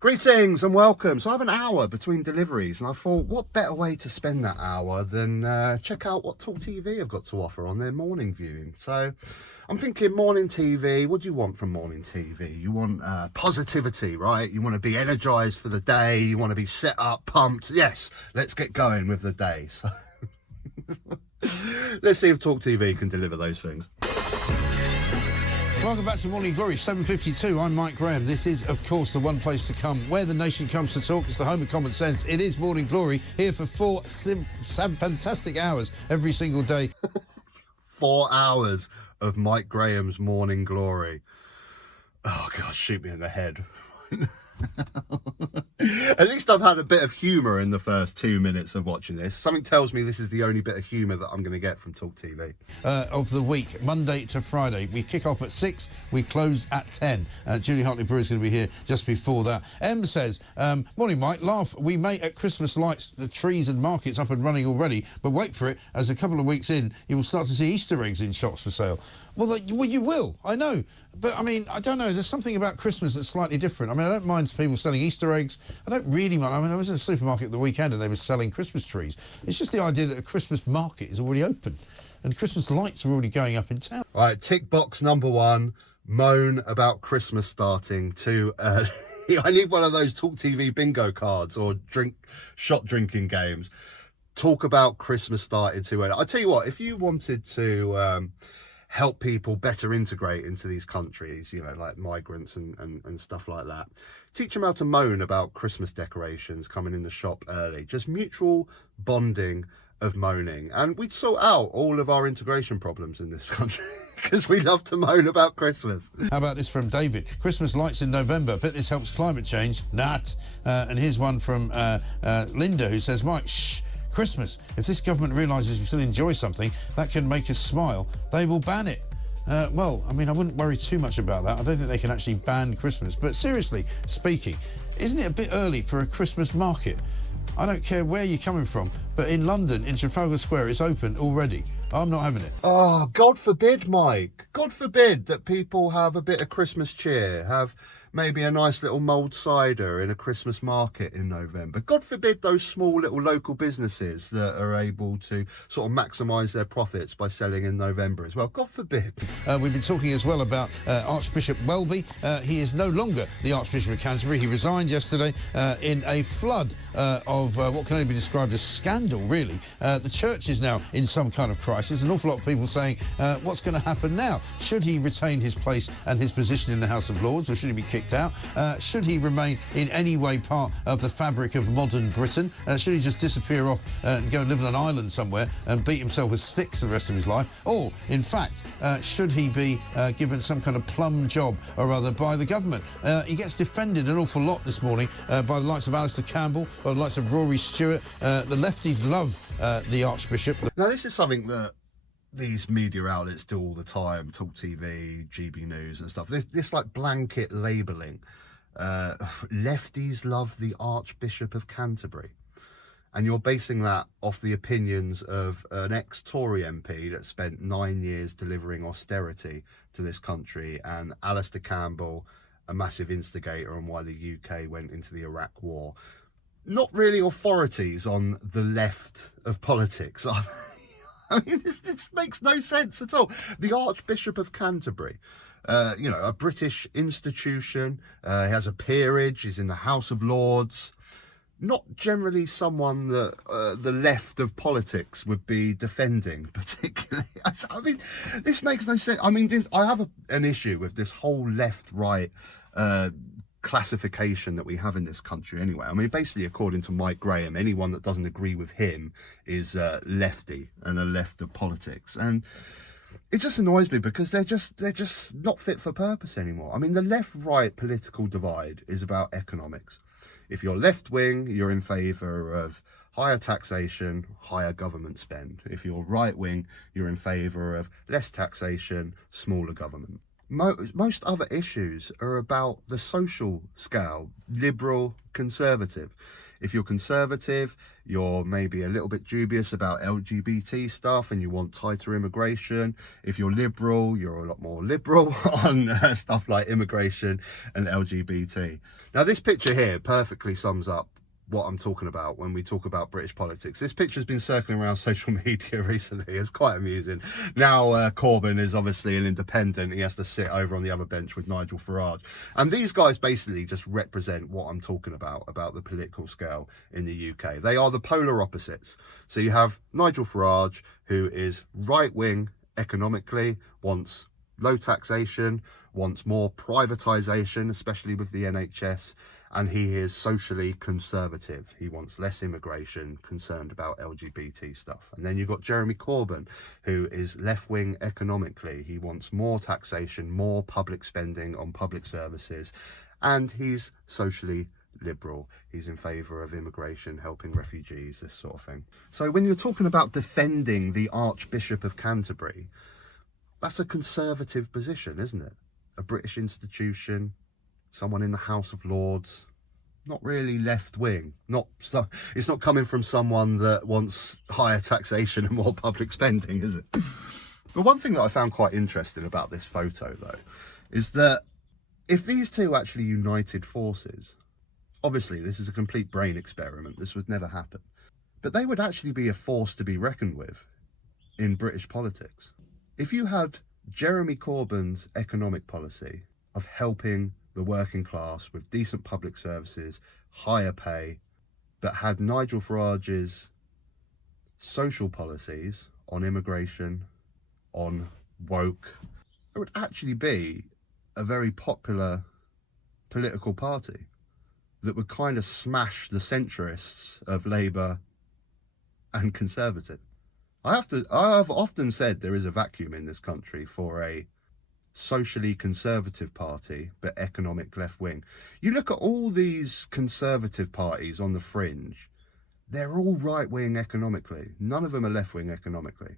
Greetings and welcome. So I have an hour between deliveries and I thought, what better way to spend that hour than check out what Talk TV have got to offer on their morning viewing. So I'm thinking morning TV, what do you want from morning TV? You want positivity, right? You want to be energized for the day. You want to be set up, pumped. Yes, let's get going with the day. So let's see if Talk TV can deliver those things. Welcome back to Morning Glory, 7:52. I'm Mike Graham. This is, of course, the one place to come where the nation comes to talk. It's the home of common sense. It is Morning Glory, here for four fantastic hours every single day. 4 hours of Mike Graham's Morning Glory. Oh, God, shoot me in the head. At least I've had a bit of humour in the first 2 minutes of watching this. Something tells me this is the only bit of humour that I'm going to get from Talk TV. Of the week, Monday to Friday. We kick off at 6, we close at 10. Julie Hartley-Brewer is going to be here just before that. Em says, morning Mike, laugh, we may at Christmas lights, the trees and markets up and running already, but wait for it, as a couple of weeks in, you will start to see Easter eggs in shops for sale. Well, you will, I know. But, I mean, I don't know, there's something about Christmas that's slightly different. I mean, I don't mind people selling Easter eggs. I don't really mind. I mean, I was at a supermarket at the weekend and they were selling Christmas trees. It's just the idea that a Christmas market is already open and Christmas lights are already going up in town. All right, tick box number 1, moan about Christmas starting too early. I need one of those Talk TV bingo cards or shot drinking games. Talk about Christmas starting too early. I tell you what, if you wanted to help people better integrate into these countries, you know, like migrants and stuff like that, teach them how to moan about Christmas decorations coming in the shop early. Just mutual bonding of moaning, and we'd sort out all of our integration problems in this country because we love to moan about Christmas. How about this from David? Christmas lights in November. Bet this helps climate change. Nat. And here's one from Linda, who says, Mike, shh. Christmas. If this government realises we still enjoy something that can make us smile, they will ban it. Well, I mean, I wouldn't worry too much about that. I don't think they can actually ban Christmas. But seriously speaking, isn't it a bit early for a Christmas market? I don't care where you're coming from, but in London, in Trafalgar Square, it's open already. I'm not having it. Oh, God forbid, Mike. God forbid that people have a bit of Christmas cheer, have maybe a nice little mulled cider in a Christmas market in November. God forbid those small little local businesses that are able to sort of maximise their profits by selling in November as well. God forbid. We've been talking as well about Archbishop Welby. He is no longer the Archbishop of Canterbury. He resigned yesterday in a flood of what can only be described as scandal, really. The church is now in some kind of crisis. An awful lot of people saying, what's going to happen now? Should he retain his place and his position in the House of Lords, or should he be kicked out? Should he remain in any way part of the fabric of modern Britain? Should he just disappear off and go and live on an island somewhere and beat himself with sticks for the rest of his life? Or, in fact, should he be given some kind of plum job or other by the government? He gets defended an awful lot this morning by the likes of Alistair Campbell, by the likes of Rory Stewart. The lefties love the Archbishop. Now, this is something that these media outlets do all the time, Talk TV, GB News and stuff. This like blanket labelling. Lefties love the Archbishop of Canterbury. And you're basing that off the opinions of an ex-Tory MP that spent 9 years delivering austerity to this country, and Alistair Campbell, a massive instigator on why the UK went into the Iraq War. Not really authorities on the left of politics, are they? I mean, this makes no sense at all. The Archbishop of Canterbury, you know, a British institution, he has a peerage, he's in the House of Lords. Not generally someone that the left of politics would be defending particularly. I mean, this makes no sense. I mean, I have an issue with this whole left-right classification that we have in this country anyway. I mean, basically, according to Mike Graham, anyone that doesn't agree with him is lefty and a left of politics. And it just annoys me because they're just not fit for purpose anymore. I mean, the left-right political divide is about economics. If you're left-wing, you're in favour of higher taxation, higher government spend. If you're right-wing, you're in favour of less taxation, smaller government. Most other issues are about the social scale, liberal, conservative. If you're conservative, you're maybe a little bit dubious about LGBT stuff and you want tighter immigration. If you're liberal, you're a lot more liberal on stuff like immigration and LGBT. Now, this picture here perfectly sums up what I'm talking about when we talk about British politics. This picture's been circling around social media recently. It's quite amusing. Now Corbyn is obviously an independent. He has to sit over on the other bench with Nigel Farage. And these guys basically just represent what I'm talking about the political scale in the UK. They are the polar opposites. So you have Nigel Farage, who is right-wing economically, wants low taxation, wants more privatisation, especially with the NHS, and he is socially conservative. He wants less immigration, concerned about LGBT stuff. And then you've got Jeremy Corbyn, who is left-wing economically. He wants more taxation, more public spending on public services, and he's socially liberal. He's in favour of immigration, helping refugees, this sort of thing. So when you're talking about defending the Archbishop of Canterbury, that's a conservative position, isn't it? A British institution, someone in the House of Lords, not really left-wing. It's not coming from someone that wants higher taxation and more public spending, is it? But one thing that I found quite interesting about this photo, though, is that if these two actually united forces, obviously this is a complete brain experiment, this would never happen, but they would actually be a force to be reckoned with in British politics. If you had Jeremy Corbyn's economic policy of helping the working class with decent public services, higher pay, but had Nigel Farage's social policies on immigration, on woke, it would actually be a very popular political party that would kind of smash the centrists of Labour and Conservative. I have often said there is a vacuum in this country for a socially conservative party, but economic left wing. You look at all these conservative parties on the fringe, they're all right wing economically. None of them are left wing economically.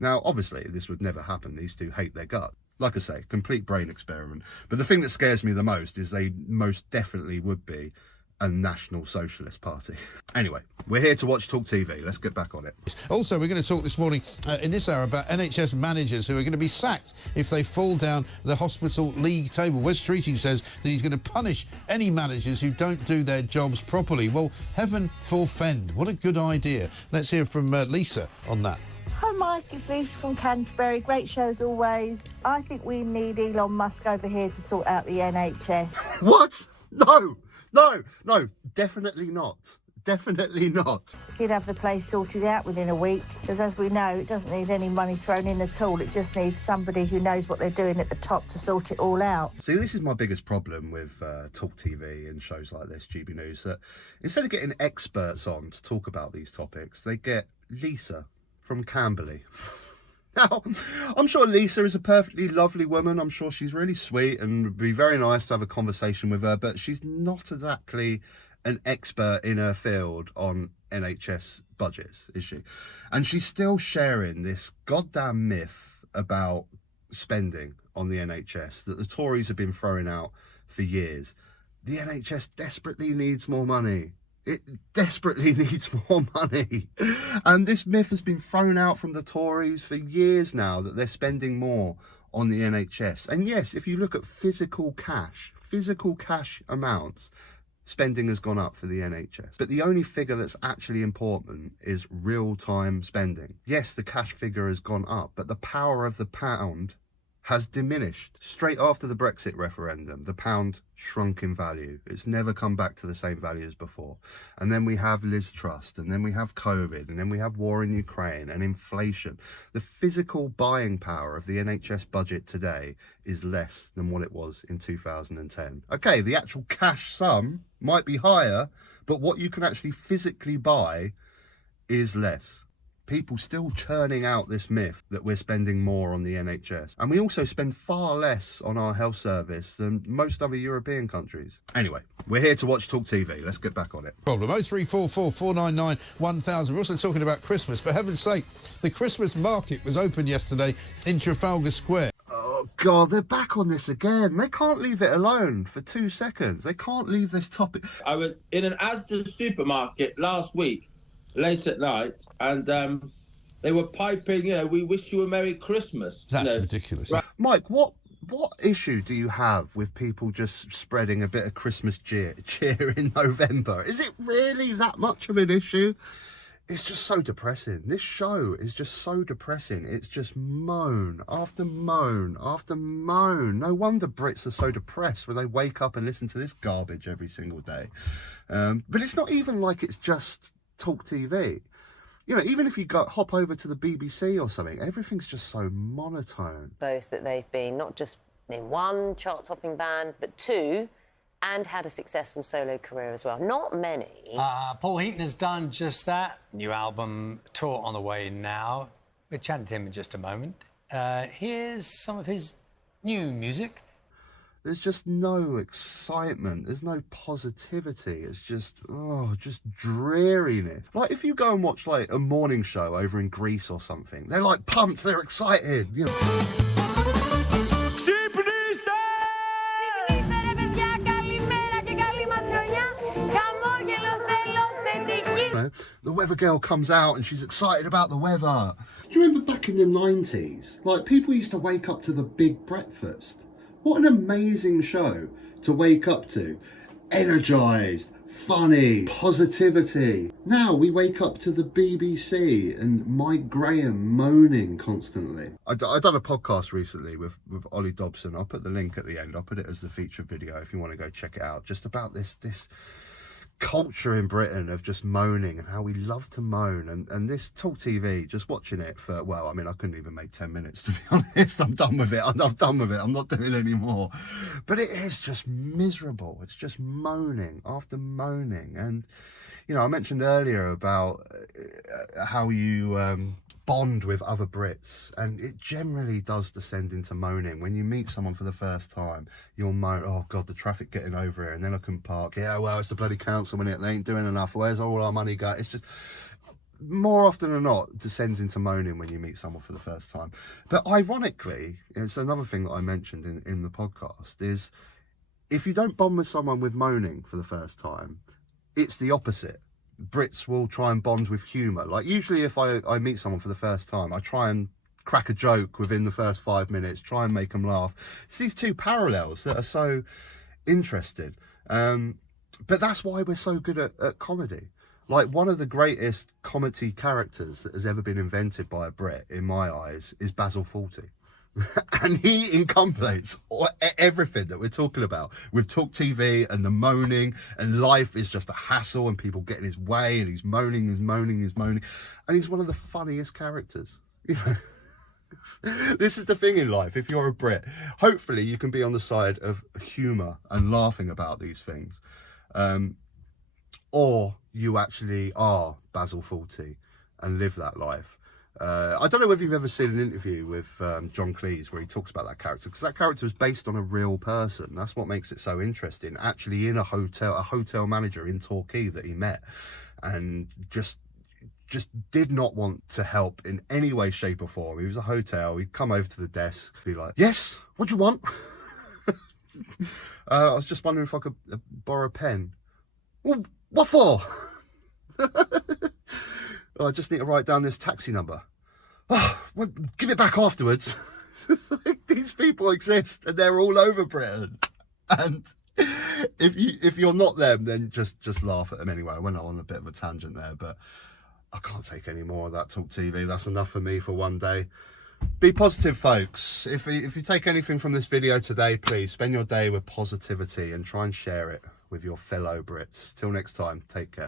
Now, obviously, this would never happen. These two hate their gut. Like I say, complete brain experiment. But the thing that scares me the most is they most definitely would be a National Socialist Party. Anyway, we're here to watch Talk TV. Let's get back on it. Also, we're going to talk this morning in this hour about NHS managers who are going to be sacked if they fall down the hospital league table. Wes Streeting says that he's going to punish any managers who don't do their jobs properly. Well, heaven forfend. What a good idea. Let's hear from Lisa on that. Hi Mike, it's Lisa from Canterbury. Great show as always. I think we need Elon Musk over here to sort out the NHS. What? No, definitely not. Definitely not. He'd have the place sorted out within a week, because as we know, it doesn't need any money thrown in at all. It just needs somebody who knows what they're doing at the top to sort it all out. See, this is my biggest problem with Talk TV and shows like this, GB News, that instead of getting experts on to talk about these topics, they get Lisa from Camberley. Now, I'm sure Lisa is a perfectly lovely woman. I'm sure she's really sweet and would be very nice to have a conversation with her, but she's not exactly an expert in her field on NHS budgets, is she? And she's still sharing this goddamn myth about spending on the NHS that the Tories have been throwing out for years. The NHS desperately needs more money. It desperately needs more money. And this myth has been thrown out from the Tories for years now, that they're spending more on the NHS. And yes, if you look at physical cash amounts, spending has gone up for the NHS. But the only figure that's actually important is real-time spending. Yes, the cash figure has gone up, but the power of the pound has diminished. Straight after the Brexit referendum, the pound shrunk in value. It's never come back to the same value as before. And then we have Liz Truss, and then we have COVID, and then we have war in Ukraine and inflation. The physical buying power of the NHS budget today is less than what it was in 2010. Okay, the actual cash sum might be higher, but what you can actually physically buy is less. People still churning out this myth that we're spending more on the NHS. And we also spend far less on our health service than most other European countries. Anyway, we're here to watch Talk TV. Let's get back on it. Problem 0344 499 1000. We're also talking about Christmas. For heaven's sake, the Christmas market was open yesterday in Trafalgar Square. Oh, Oh, God, they're back on this again. They can't leave it alone for 2 seconds. They can't leave this topic. I was in an Asda supermarket last week, late at night, and they were piping, we wish you a Merry Christmas. That's ridiculous. Right. Mike, what issue do you have with people just spreading a bit of Christmas cheer in November? Is it really that much of an issue? It's just so depressing. This show is just so depressing. It's just moan after moan after moan. No wonder Brits are so depressed when they wake up and listen to this garbage every single day. But it's not even like it's just talk TV. Even if you hop over to the BBC or something, everything's just so monotone. Boast that they've been not just in one chart-topping band, but two, and had a successful solo career as well. Not many. Paul Heaton has done just that. New album tour on the way now. We'll chat to him in just a moment. Here's some of his new music. There's just no excitement. There's no positivity. It's just dreariness. Like if you go and watch like a morning show over in Greece or something, they're like pumped, they're excited. The weather girl comes out and she's excited about the weather. Do you remember back in the 90s? Like people used to wake up to the Big Breakfast. What an amazing show to wake up to. Energised, funny, positivity. Now we wake up to the BBC and Mike Graham moaning constantly. I've done a podcast recently with Ollie Dobson. I'll put the link at the end. I'll put it as the featured video if you want to go check it out. Just about this culture in Britain of just moaning and how we love to moan, and this talk TV, just watching it for, well, I mean, I couldn't even make 10 minutes to be honest. I'm done with it. I'm done with it. I'm not doing it anymore. But it is just miserable. It's just moaning after moaning. And I mentioned earlier about how you bond with other Brits, and it generally does descend into moaning. When you meet someone for the first time, you'll moan, oh God, the traffic getting over here, and then I can park. Yeah, well, it's the bloody council, and they ain't doing enough. Where's all our money going? It's just, more often than not, descends into moaning when you meet someone for the first time. But ironically, it's another thing that I mentioned in the podcast, is if you don't bond with someone with moaning for the first time, it's the opposite. Brits will try and bond with humour. Like usually if I meet someone for the first time, I try and crack a joke within the first 5 minutes, try and make them laugh. It's these two parallels that are so interesting. But that's why we're so good at comedy. Like one of the greatest comedy characters that has ever been invented by a Brit, in my eyes, is Basil Fawlty. And he encompasses everything that we're talking about with talk TV and the moaning, and life is just a hassle and people get in his way, and he's moaning, and he's one of the funniest characters. This is the thing in life. If you're a Brit, hopefully you can be on the side of humour and laughing about these things, or you actually are Basil Fawlty and live that life. I don't know whether you've ever seen an interview with John Cleese where he talks about that character, because that character is based on a real person. That's what makes it so interesting. Actually in a hotel manager in Torquay that he met, and just did not want to help in any way, shape or form. He was a hotel, he'd come over to the desk, be like, yes, what do you want? I was just wondering if I could borrow a pen. Well, what for? I just need to write down this taxi number. Oh, well, give it back afterwards. These people exist and they're all over Britain. And if you're not them, then just laugh at them anyway. I went on a bit of a tangent there, but I can't take any more of that talk TV. That's enough for me for one day. Be positive, folks. If you take anything from this video today, please spend your day with positivity and try and share it with your fellow Brits. Till next time, take care.